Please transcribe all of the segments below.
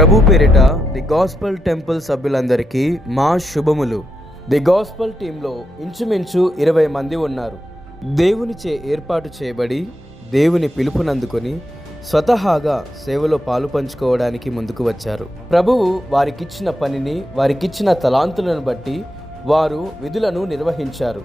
ప్రభు పేరిట the gospel temple సభ్యులందరికీ మా శుభములు. ది గాస్పల్ టీంలో ఇంచుమించు 20 మంది ఉన్నారు. దేవునిచే ఏర్పాటు చేయబడి దేవుని పిలుపునందుకొని స్వతహాగా సేవలో పాలు పంచుకోవడానికి ముందుకు వచ్చారు. ప్రభువు వారికిచ్చిన పనిని, వారికిచ్చిన తలాంతులను బట్టి వారు విధులను నిర్వహించారు.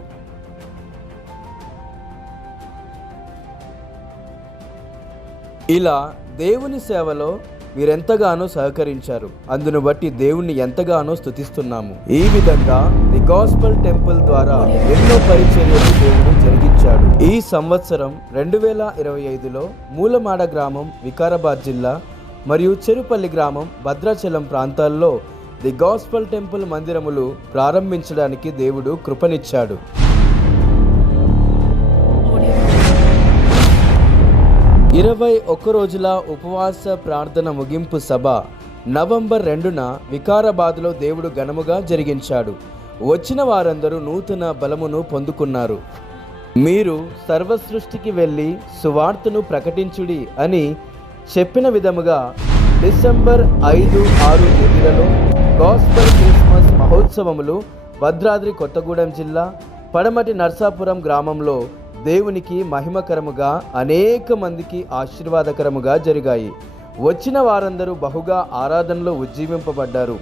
ఇలా దేవుని సేవలో వీరెంతగానో సహకరించారు. అందును బట్టి దేవుణ్ణి ఎంతగానో స్తుతిస్తున్నాము. ఈ విధంగా ది గాస్పల్ టెంపుల్ ద్వారా ఎన్నో పరిచర్యలు దేవుడు జరిగించాడు. ఈ సంవత్సరం 2025లో మూలమాడ గ్రామం వికారాబాద్ జిల్లా మరియు చెరుపల్లి గ్రామం భద్రాచలం ప్రాంతాల్లో ది గాస్పల్ టెంపుల్ మందిరములు ప్రారంభించడానికి దేవుడు కృపనిచ్చాడు. 21 రోజుల ఉపవాస ప్రార్థన ముగింపు సభ నవంబర్ 2న వికారాబాద్లో దేవుడు ఘనముగా జరిగించాడు. వచ్చిన వారందరూ నూతన బలమును పొందుకున్నారు. మీరు సర్వసృష్టికి వెళ్ళి సువార్తను ప్రకటించుడి అని చెప్పిన విధముగా డిసెంబర్ 5-6 తేదీలలో గాస్పల్ క్రిస్మస్ మహోత్సవములు భద్రాద్రి కొత్తగూడెం జిల్లా పడమటి నర్సాపురం గ్రామంలో దేవునికి మహిమకరముగా అనేక మందికి ఆశీర్వాదకరముగా జరిగాయి. వచ్చిన వారందరూ బహుగా ఆరాధనలో ఉజ్జీవింపబడ్డారు.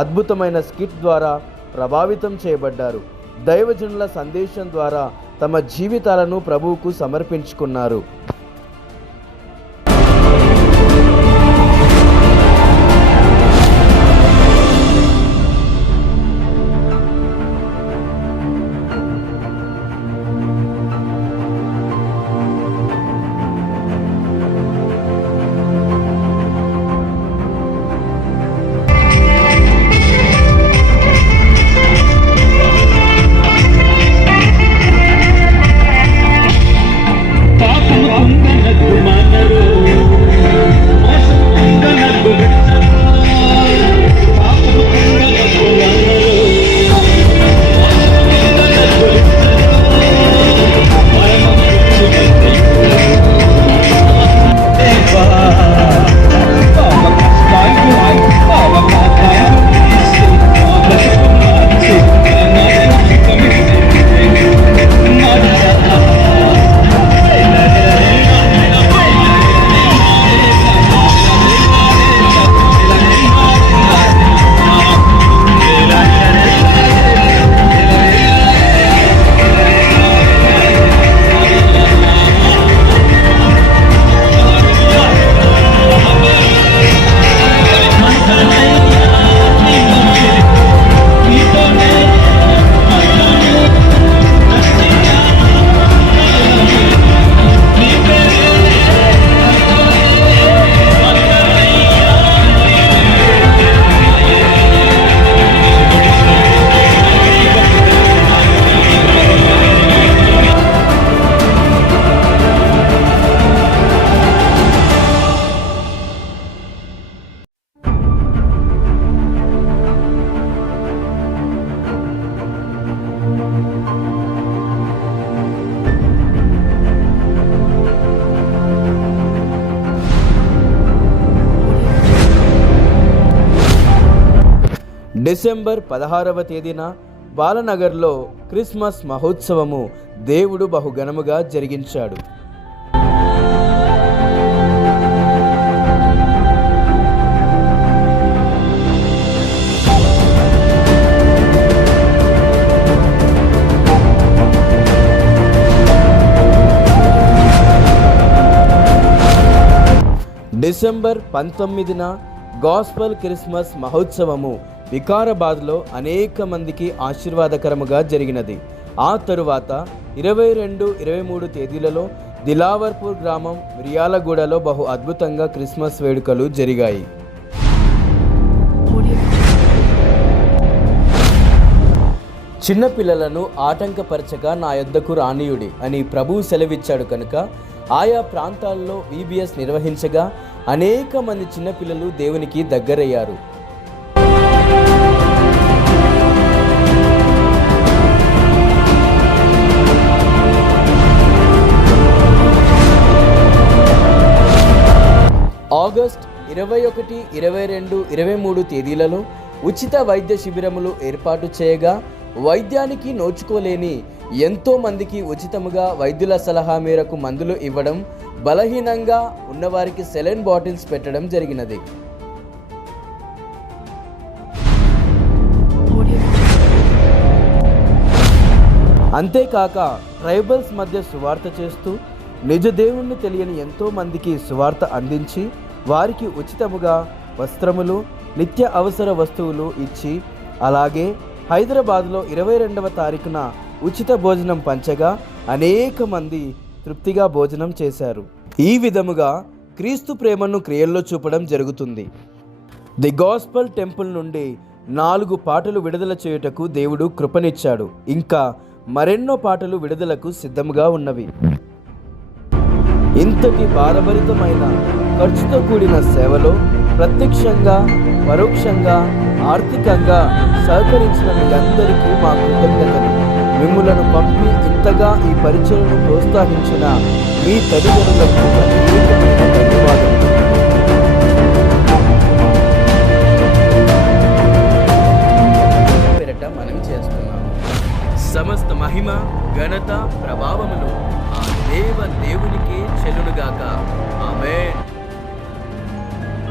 అద్భుతమైన స్కిట్ ద్వారా ప్రభావితం చేయబడ్డారు. దైవజనుల సందేశం ద్వారా తమ జీవితాలను ప్రభువుకు సమర్పించుకున్నారు. డిసెంబర్ 16వ తేదీన బాలనగర్లో క్రిస్మస్ మహోత్సవము దేవుడు బహుఘనముగా జరిగించాడు. డిసెంబర్ 19న గాస్పల్ క్రిస్మస్ మహోత్సవము వికారాబాద్లో అనేక మందికి ఆశీర్వాదకరముగా జరిగినది. ఆ తరువాత 22-23 తేదీలలో దిలావర్పూర్ గ్రామం మిర్యాలగూడలో బహు అద్భుతంగా క్రిస్మస్ వేడుకలు జరిగాయి. చిన్నపిల్లలను ఆటంకపరచక నా యొద్దకు రానీయుడి అని ప్రభువు సెలవిచ్చాడు కనుక ఆయా ప్రాంతాల్లో VBS నిర్వహించగా అనేక మంది చిన్నపిల్లలు దేవునికి దగ్గరయ్యారు. ఆగస్ట్ 21, 22, 23 తేదీలలో ఉచిత వైద్య శిబిరములు ఏర్పాటు చేయగా వైద్యానికి నోచుకోలేని ఎంతో మందికి ఉచితముగా వైద్యుల సలహా మేరకు మందులు ఇవ్వడం, బలహీనంగా ఉన్నవారికి సెలైన్ బాటిల్స్ పెట్టడం జరిగినది. అంతేకాక ట్రైబల్స్ మధ్య సువార్త చేస్తూ నిజ దేవుణ్ణి తెలియని ఎంతో మందికి సువార్త అందించి వారికి ఉచితముగా వస్త్రములు, నిత్య అవసర వస్తువులు ఇచ్చి, అలాగే హైదరాబాద్లో 22వ తారీఖున ఉచిత భోజనం పంచగా అనేక మంది తృప్తిగా భోజనం చేశారు. ఈ విధముగా క్రీస్తు ప్రేమను క్రియల్లో చూపడం జరుగుతుంది. ది గాస్పల్ టెంపుల్ నుండి 4 పాటలు విడుదల చేయుటకు దేవుడు కృపనిచ్చాడు. ఇంకా మరెన్నో పాటలు విడుదలకు సిద్ధముగా ఉన్నవి. ఇంతటి భారభరితమైన ఖర్చుతో కూడిన సేవలో ప్రత్యక్షంగా, పరోక్షంగా, ఆర్థికంగా సహకరించిన మీ అందరికీ మా కృతజ్ఞతలు. మిమ్ములను పంపి ఇంతగా ఈ పరిచయను ప్రోత్సహించిన మీ తల్లిదండ్రులకు ప్రత్యేకమైన ధన్యవాదాలు. పేరట మనం చేస్తున్నాము. సమస్త మహిమ, ఘనత, ప్రభావములు ఆ దేవునికే చెల్లునుగాక. ఆమేన్.